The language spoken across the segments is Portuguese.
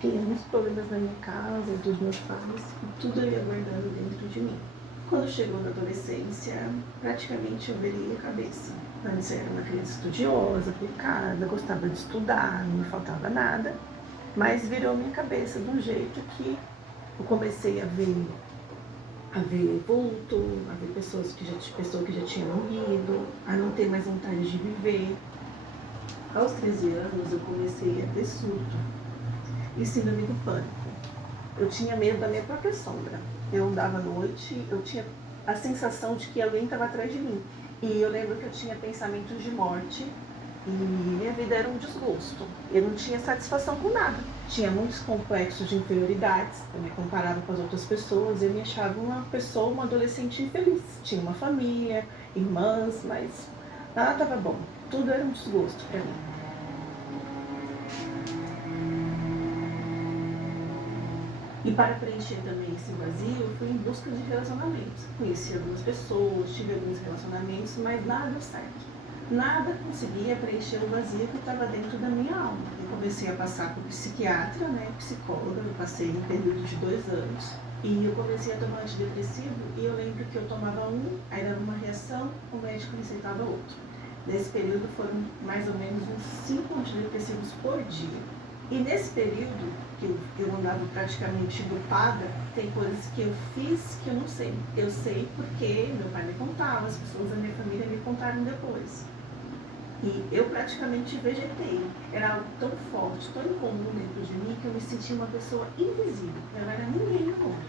Tinha muitos problemas na minha casa, dos meus pais, e tudo eu ia guardando dentro de mim. Quando chegou na adolescência, praticamente eu virei a cabeça. Antes eu era uma criança estudiosa, aplicada, gostava de estudar, não me faltava nada, mas virou minha cabeça de um jeito que eu comecei a ver vulto, a ver pessoas que já tinham morrido, a não ter mais vontade de viver. Aos 13 anos eu comecei a ter surto e síndrome do pânico. Eu tinha medo da minha própria sombra. Eu andava à noite, eu tinha a sensação de que alguém estava atrás de mim. E eu lembro que eu tinha pensamentos de morte e minha vida era um desgosto. Eu não tinha satisfação com nada. Tinha muitos complexos de inferioridades. Eu me comparava com as outras pessoas. Eu me achava uma pessoa, uma adolescente infeliz. Tinha uma família, irmãs, mas nada estava bom. Tudo era um desgosto para mim. E para preencher também esse vazio, eu fui em busca de relacionamentos. Conheci algumas pessoas, tive alguns relacionamentos, mas nada deu certo. Nada conseguia preencher o vazio que estava dentro da minha alma. Eu comecei a passar por psiquiatra, psicóloga, eu passei um período de 2 anos. E eu comecei a tomar antidepressivo e eu lembro que eu tomava um, aí dava uma reação, o médico receitava outro. Nesse período foram mais ou menos uns 5 antidepressivos por dia. E nesse período, que eu andava praticamente dopada, tem coisas que eu fiz que eu não sei. Eu sei porque meu pai me contava, as pessoas da minha família me contaram depois. E eu praticamente vegetei. Era algo tão forte, tão incomum dentro de mim, que eu me sentia uma pessoa invisível. Eu não era ninguém no mundo.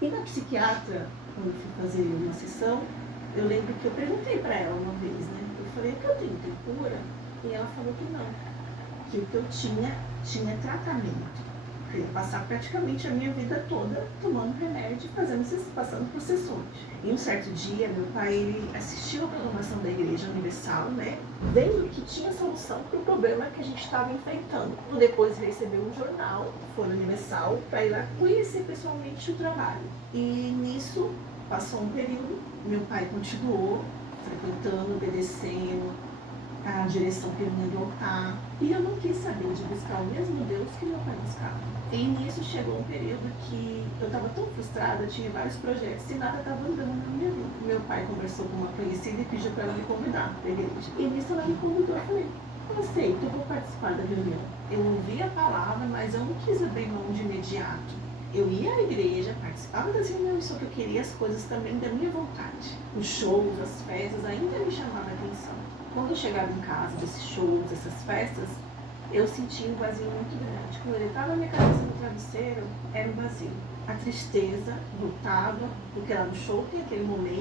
E na psiquiatra, quando eu fui fazer uma sessão, eu lembro que eu perguntei para ela uma vez, eu falei, que eu tem cura? E ela falou que não, que o que eu tinha tratamento. Eu ia passar praticamente a minha vida toda tomando remédio, passando por sessões. E um certo dia, meu pai ele assistiu a programação da Igreja Universal, vendo que tinha solução para o problema que a gente estava enfrentando. Depois recebeu um jornal, foi no Universal, para ir lá conhecer pessoalmente o trabalho. E nisso, passou um período, meu pai continuou frequentando, obedecendo a direção que vinha do altar. E eu não quis saber de buscar o mesmo Deus que meu pai buscava. E nisso chegou um período que eu estava tão frustrada, tinha vários projetos e nada estava andando na minha vida. Meu pai conversou com uma conhecida e pediu para ela me convidar para a igreja. E nisso ela me convidou, eu falei, eu aceito, eu vou participar da reunião. Eu ouvi a palavra, mas eu não quis abrir mão de imediato. Eu ia à igreja, participava das reuniões, só que eu queria as coisas também da minha vontade. Os shows, as festas ainda me chamavam a atenção. Quando eu chegava em casa desses shows, dessas festas, eu sentia um vazio muito grande. Quando eu deitava a minha cabeça no travesseiro, era um vazio. A tristeza voltava, porque lá no show tem aquele momento